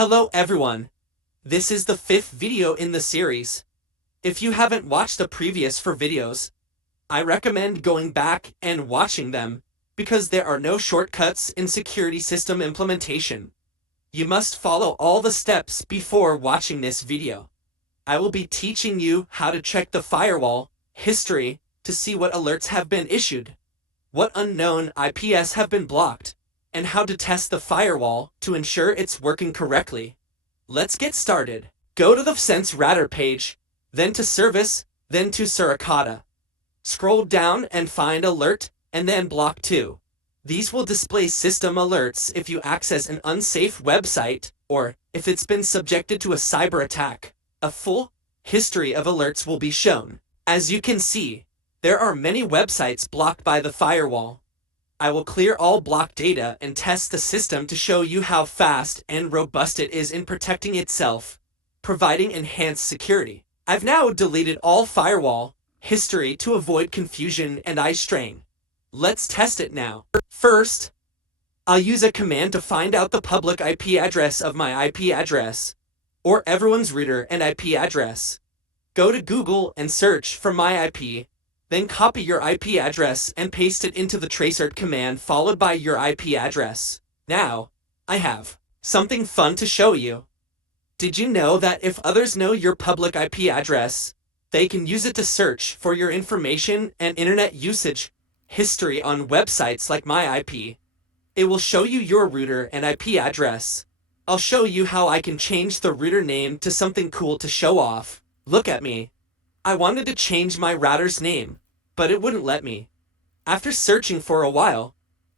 Hello everyone. This is the 5th video in the series. If you haven't watched the previous 4 videos, I recommend going back and watching them because there are no shortcuts in security system implementation. You must follow all the steps before watching this video. I will be teaching you how to check the firewall history to see what alerts have been issued, what unknown IPs have been blocked, and how to test the firewall to ensure it's working correctly. Let's get started. Go to the pfSense Radar page, then to Service, then to Suricata. Scroll down and find Alert, and then Block 2. These will display system alerts if you access an unsafe website or if it's been subjected to a cyber attack. A full history of alerts will be shown. As you can see, there are many websites blocked by the firewall. I will clear all blocked data and test the system to show you how fast and robust it is in protecting itself, providing enhanced security. I've now deleted all firewall history to avoid confusion and eye strain. Let's test it now. First, I'll use a command to find out the public IP address of my IP address, or everyone's router and IP address. Go to Google and search for my IP. Then copy your IP address and paste it into the tracert command followed by your IP address. Now, I have something fun to show you. Did you know that if others know your public IP address, they can use it to search for your information and internet usage history on websites like my IP? It will show you your router and IP address. I'll show you how I can change the router name to something cool to show off. Look at me. I wanted to change my router's name, but it wouldn't let me. After searching for a while,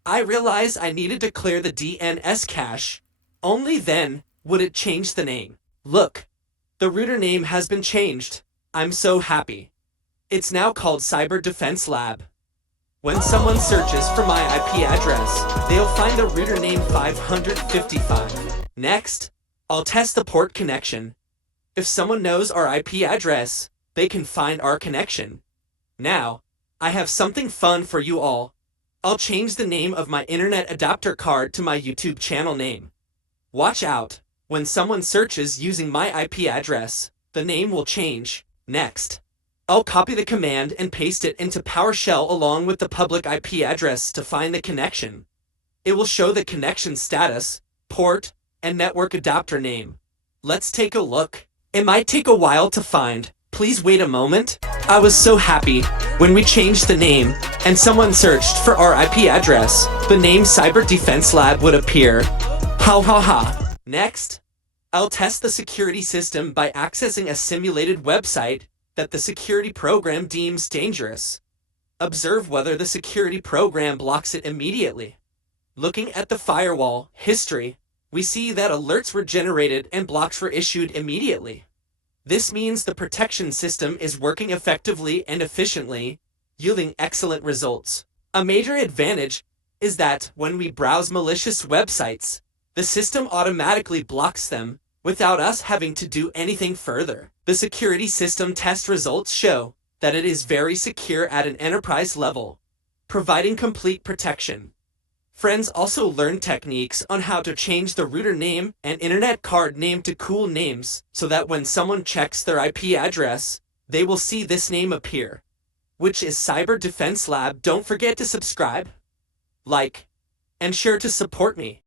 I realized I needed to clear the DNS cache. Only then would it change the name. Look, the router name has been changed. I'm so happy. It's now called Cyber Defense Lab. When someone searches for my IP address, they'll find the router name 555. Next, I'll test the port connection. If someone knows our IP address, they can find our connection. Now, I have something fun for you all. I'll change the name of my internet adapter card to my YouTube channel name. Watch out. When someone searches using my IP address, the name will change. Next, I'll copy the command and paste it into PowerShell along with the public IP address to find the connection. It will show the connection status, port, and network adapter name. Let's take a look. It might take a while to find. Please wait a moment. I was so happy when we changed the name and someone searched for our IP address. The name Cyber Defense Lab would appear. Ha ha ha. Next, I'll test the security system by accessing a simulated website that the security program deems dangerous. Observe whether the security program blocks it immediately. Looking at the firewall history, we see that alerts were generated and blocks were issued immediately. This means the protection system is working effectively and efficiently, yielding excellent results. A major advantage is that when we browse malicious websites, the system automatically blocks them without us having to do anything further. The security system test results show that it is very secure at an enterprise level, providing complete protection. Friends also learn techniques on how to change the router name and internet card name to cool names so that when someone checks their IP address, they will see this name appear, which is Cyber Defense Lab. Don't forget to subscribe, like, and share to support me.